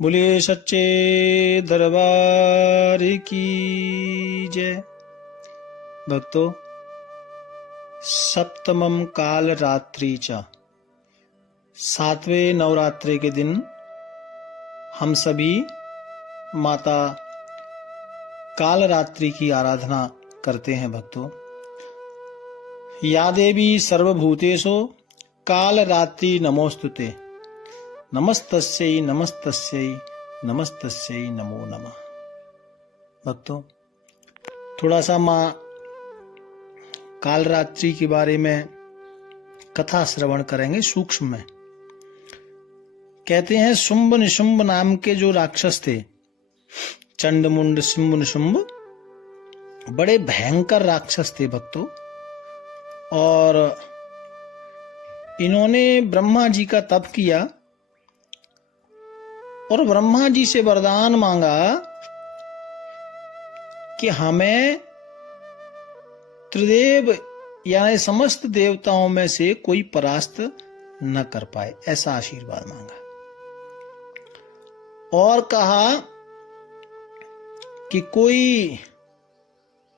बोलिए सच्चे दरबार की जय। भक्तों, सप्तमम काल रात्रि च, सातवें नवरात्रि के दिन हम सभी माता काल रात्रि की आराधना करते हैं। भक्तों, या देवी सर्वभूतेषु काल रात्रि नमोस्तुते, नमस्तस्यै नमस्तस्यै नमस्तस्यै नमो नमः। भक्तों, थोड़ा सा माँ काल रात्रि के बारे में कथा श्रवण करेंगे सूक्ष्म में। कहते हैं शुंभ निशुंभ नाम के जो राक्षस थे, चंड मुंड शुंभ निशुंभ, बड़े भयंकर राक्षस थे भक्तों। और इन्होंने ब्रह्मा जी का तप किया और ब्रह्मा जी से वरदान मांगा कि हमें त्रिदेव यानी समस्त देवताओं में से कोई परास्त न कर पाए, ऐसा आशीर्वाद मांगा। और कहा कि कोई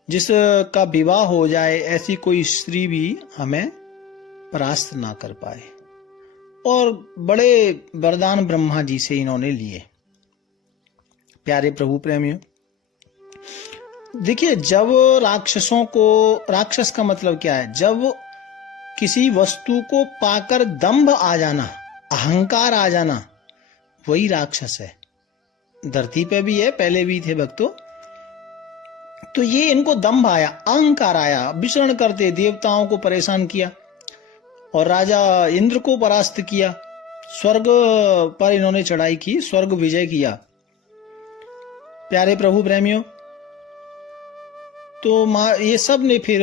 जिसका विवाह हो जाए ऐसी कोई स्त्री भी हमें परास्त ना कर पाए। और बड़े वरदान ब्रह्मा जी से इन्होंने लिए। प्यारे प्रभु प्रेमियों, देखिए, जब राक्षसों को, राक्षस का मतलब क्या है? जब किसी वस्तु को पाकर दंभ आ जाना, अहंकार आ जाना, वही राक्षस है। धरती पे भी है, पहले भी थे भक्तों। तो ये इनको दंभ आया, अहंकार आया, विचरण करते देवताओं को परेशान किया और राजा इंद्र को परास्त किया। स्वर्ग पर इन्होंने चढ़ाई की, स्वर्ग विजय किया। प्यारे प्रभु प्रेमियों, तो ये सब ने फिर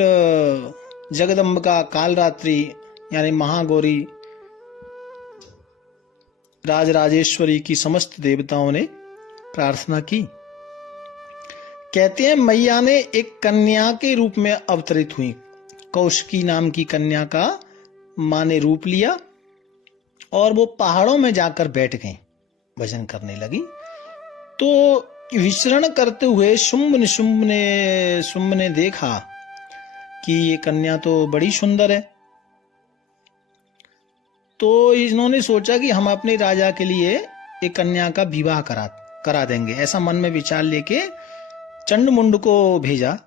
जगदम्बिका कालरात्रि यानी महागौरी राजराजेश्वरी की समस्त देवताओं ने प्रार्थना की। कहते हैं मैया ने एक कन्या के रूप में अवतरित हुई। कौशिकी नाम की कन्या का मां ने रूप लिया और वो पहाड़ों में जाकर बैठ गई, भजन करने लगी। तो विचरण करते हुए शुंभ ने देखा कि ये कन्या तो बड़ी सुंदर है। तो इन्होंने सोचा कि हम अपने राजा के लिए एक कन्या का विवाह करा देंगे। ऐसा मन में विचार लेके चंडमुंड को भेजा।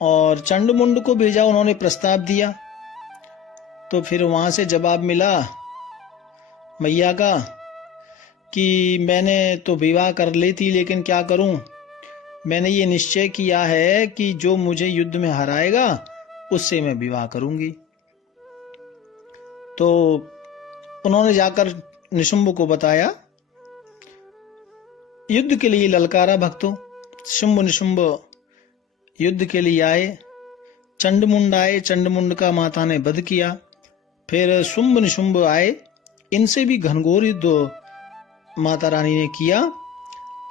और चंडमुंड को भेजा, उन्होंने प्रस्ताव दिया। तो फिर वहां से जवाब मिला मैया का कि मैंने तो विवाह कर ली थी, लेकिन क्या करूं, मैंने ये निश्चय किया है कि जो मुझे युद्ध में हराएगा उससे मैं विवाह करूंगी। तो उन्होंने जाकर निशुंभ को बताया, युद्ध के लिए ललकारा। भक्तों, शुंभ निशुंभ युद्ध के लिए आए। चंडमुंड आए, चंडमुंड का माता ने वध किया। फिर शुंभ निशुंभ आए, इनसे भी घनघोर युद्ध माता रानी ने किया।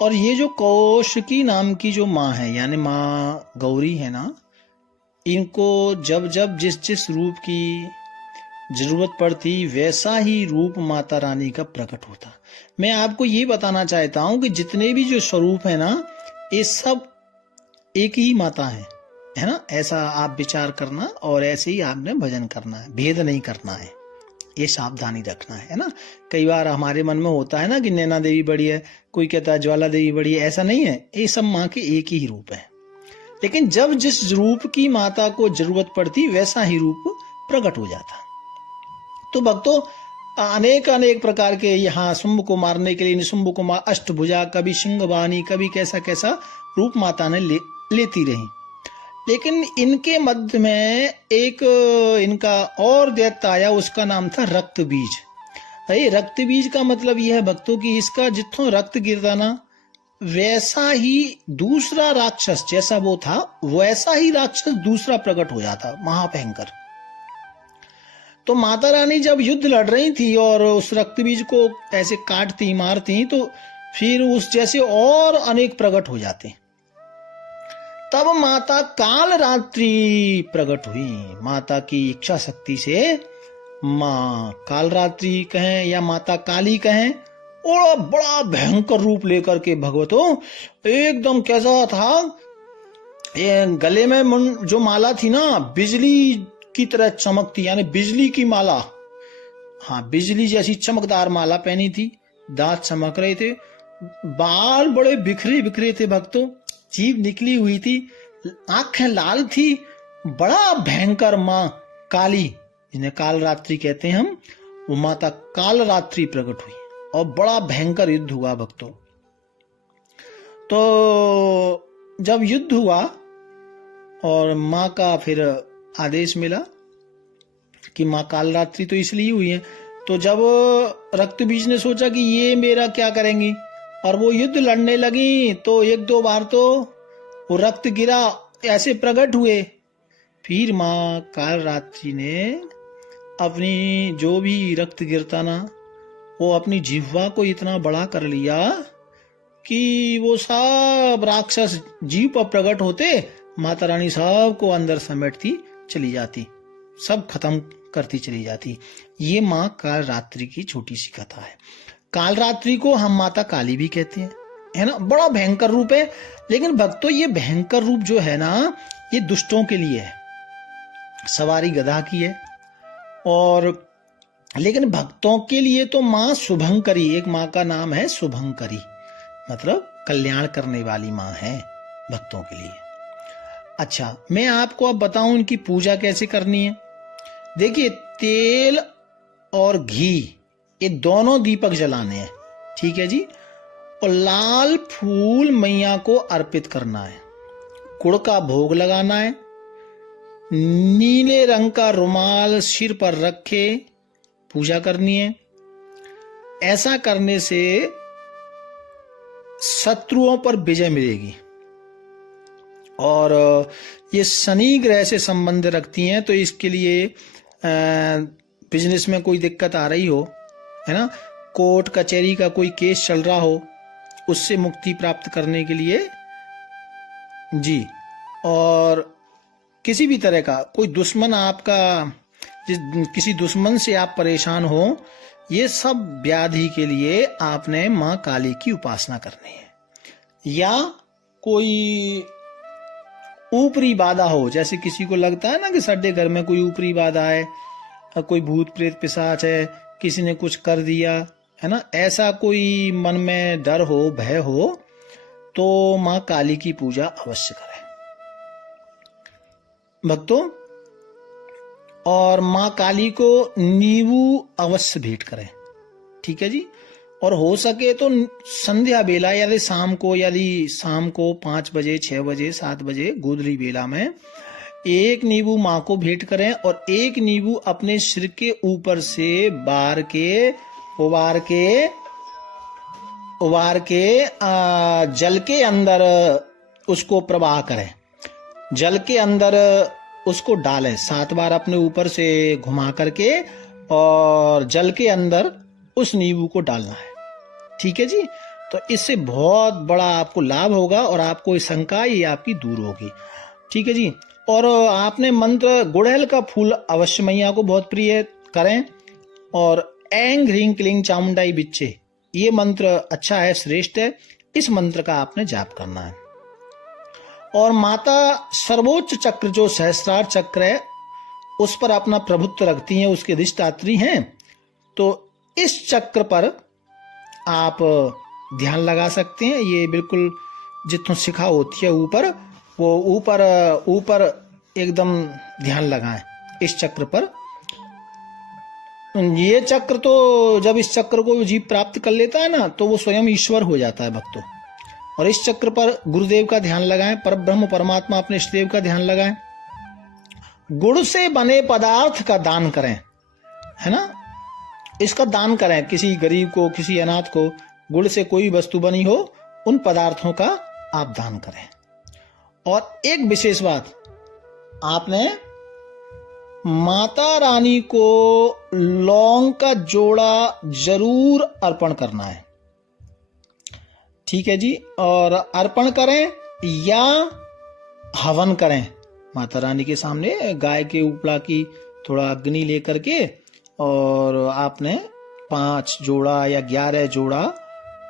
और ये जो कौशिकी नाम की जो माँ है, यानी माँ गौरी है ना, इनको जब जब जिस रूप की जरूरत पड़ती वैसा ही रूप माता रानी का प्रकट होता। मैं आपको ये बताना चाहता हूं कि जितने भी जो स्वरूप है ना, ये सब एक ही माता है ना। ऐसा आप विचार करना और ऐसे ही आपने भजन करना है, भेद नहीं करना है, ये सावधानी रखना है ना। कई बार हमारे मन में होता है ना कि नैना देवी बड़ी है, कोई कहता है ज्वाला देवी बड़ी है। ऐसा नहीं है, ये सब माँ के एक ही रूप है। लेकिन जब जिस रूप की माता को जरूरत पड़ती वैसा ही रूप प्रकट हो जाता। तो भक्तों, अनेक प्रकार के यहाँ शुंभ को मारने के लिए निशुंभ को अष्टभुजा, कभी सिंहवानी, कभी कैसा कैसा रूप माता ने लेती रही। लेकिन इनके मध्य में एक इनका और दैत्य आया, उसका नाम था रक्त बीज। अरे रक्त बीज का मतलब यह है भक्तों कि इसका जितना रक्त गिरता ना, वैसा ही दूसरा राक्षस, जैसा वो था वैसा ही राक्षस दूसरा प्रकट हो जाता, महाभयंकर। तो माता रानी जब युद्ध लड़ रही थी और उस रक्त बीज को ऐसे काटती मारती, तो फिर उस जैसे और अनेक प्रकट हो जाते। तब माता काल रात्रि प्रकट हुई। माता की इच्छा शक्ति से माँ काल रात्रि कहें या माता काली कहें, और बड़ा भयंकर रूप लेकर के भगवतों एकदम कैसा था, ये गले में जो माला थी ना बिजली की तरह चमकती, यानी बिजली की माला, हाँ बिजली जैसी चमकदार माला पहनी थी, दांत चमक रहे थे, बाल बड़े बिखरे बिखरे थे भक्तों, जीभ निकली हुई थी, आंखें लाल थी, बड़ा भयंकर माँ काली, जिन्हें काल रात्रि कहते हैं हम, वो माता काल रात्रि प्रकट हुई और बड़ा भयंकर युद्ध हुआ भक्तों। तो जब युद्ध हुआ और माँ का फिर आदेश मिला कि माँ काल रात्रि तो इसलिए हुई है, तो जब रक्त बीज ने सोचा कि ये मेरा क्या करेंगी और वो युद्ध लड़ने लगी, तो एक दो बार तो वो रक्त गिरा, ऐसे प्रकट हुए। फिर माँ काल रात्रि ने अपनी जो भी रक्त गिरता ना, वो अपनी जिह्वा को इतना बड़ा कर लिया कि वो सब राक्षस जीव पर प्रकट होते, माता रानी सबको अंदर समेटती चली जाती, सब खत्म करती चली जाती। ये माँ काल रात्रि की छोटी सी कथा है। काल रात्रि को हम माता काली भी कहते हैं, है ना, बड़ा भयंकर रूप है। लेकिन भक्तों ये भयंकर रूप जो है ना, ये दुष्टों के लिए है, सवारी गधा की है, और लेकिन भक्तों के लिए तो माँ शुभंकरी, एक माँ का नाम है शुभंकरी, मतलब कल्याण करने वाली माँ है भक्तों के लिए। अच्छा, मैं आपको अब बताऊं इनकी पूजा कैसे करनी है। देखिए, तेल और घी ये दोनों दीपक जलाने हैं, ठीक है जी, और लाल फूल मैया को अर्पित करना है, गुड़ का भोग लगाना है, नीले रंग का रुमाल सिर पर रखे पूजा करनी है। ऐसा करने से शत्रुओं पर विजय मिलेगी। और ये शनि ग्रह से संबंध रखती हैं, तो इसके लिए बिजनेस में कोई दिक्कत आ रही हो, है ना, कोर्ट कचहरी का कोई केस चल रहा हो, उससे मुक्ति प्राप्त करने के लिए जी, और किसी भी तरह का कोई दुश्मन आपका, किसी दुश्मन से आप परेशान हो, ये सब व्याधि के लिए आपने माँ काली की उपासना करनी है। या कोई ऊपरी बाधा हो, जैसे किसी को लगता है ना कि साडे घर में कोई ऊपरी बाधा है, कोई भूत प्रेत पिशाच है, किसी ने कुछ कर दिया है ना, ऐसा कोई मन में डर हो, भय हो, तो माँ काली की पूजा अवश्य करें भक्तों। और माँ काली को नींबू अवश्य भेंट करें, ठीक है जी। और हो सके तो संध्या बेला, यदि शाम को 5 बजे, 6 बजे, 7 बजे गोधूली बेला में एक नींबू माँ को भेंट करें, और एक नींबू अपने सिर के ऊपर से उबार के जल के अंदर उसको प्रवाह करें, जल के अंदर उसको डालें 7 बार अपने ऊपर से घुमा करके, और जल के अंदर उस नींबू को डालना है, ठीक है जी। तो इससे बहुत बड़ा आपको लाभ होगा और आपको शंका ये आपकी दूर होगी, ठीक है जी। और आपने मंत्र गुड़हल का फूल अवश्य मैया को बहुत प्रिय करें, और ऐं ह्रीं क्लीं चामुंडाई बिच्चे, ये मंत्र अच्छा है, श्रेष्ठ है, इस मंत्र का आपने जाप करना है। और माता सर्वोच्च चक्र जो सहस्रार चक्र है, उस पर अपना प्रभुत्व रखती हैं, उसके अधिष्ठात्री हैं, तो इस चक्र पर आप ध्यान लगा सकते हैं। ये बिल्कुल जितनी शिखा होती है ऊपर, वो ऊपर एकदम ध्यान लगाएं इस चक्र पर। ये चक्र तो जब इस चक्र को जीव प्राप्त कर लेता है ना, तो वो स्वयं ईश्वर हो जाता है भक्तों। और इस चक्र पर गुरुदेव का ध्यान लगाएं, परब्रह्म परमात्मा अपने इष्टदेव का ध्यान लगाएं। गुड़ से बने पदार्थ का दान करें, है ना, इसका दान करें, किसी गरीब को, किसी अनाथ को गुड़ से कोई वस्तु बनी हो, उन पदार्थों का आप दान करें। और एक विशेष बात, आपने माता रानी को लौंग का जोड़ा जरूर अर्पण करना है, ठीक है जी। और अर्पण करें या हवन करें माता रानी के सामने, गाय के उपला की थोड़ा अग्नि लेकर के, और आपने 5 जोड़ा या 11 जोड़ा,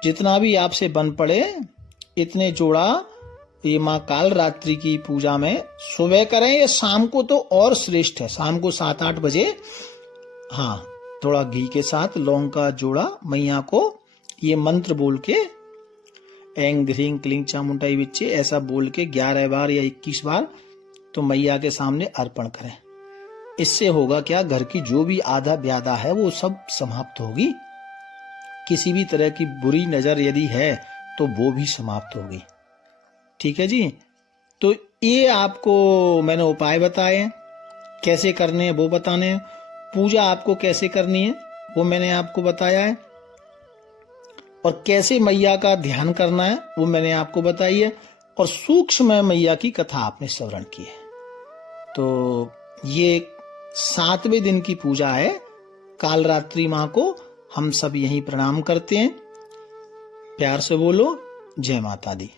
जितना भी आपसे बन पड़े, इतने जोड़ा ये माँ काल रात्रि की पूजा में सुबह करें या शाम को तो और श्रेष्ठ है। शाम को 7-8 बजे, हाँ, थोड़ा घी के साथ लौंग का जोड़ा मैया को ये मंत्र बोल के, ऐं ह्रीं क्लीं चामुंडाई विच्चे, ऐसा बोल के 11 बार या 21 बार तो मैया के सामने अर्पण करें। इससे होगा क्या, घर की जो भी आधा व्याधा है वो सब समाप्त होगी। किसी भी तरह की बुरी नजर यदि है तो वो भी समाप्त होगी। ठीक है जी। तो ये आपको मैंने उपाय बताए, कैसे करने हैं वो बताने हैं। पूजा आपको कैसे करनी है वो मैंने आपको बताया है, और कैसे मैया का ध्यान करना है वो मैंने आपको बताई है, और सूक्ष्म मैया की कथा आपने श्रवण की है। तो ये 7वें दिन की पूजा है। काल रात्रि माँ को हम सब यहीं प्रणाम करते हैं। प्यार से बोलो जय माता दी।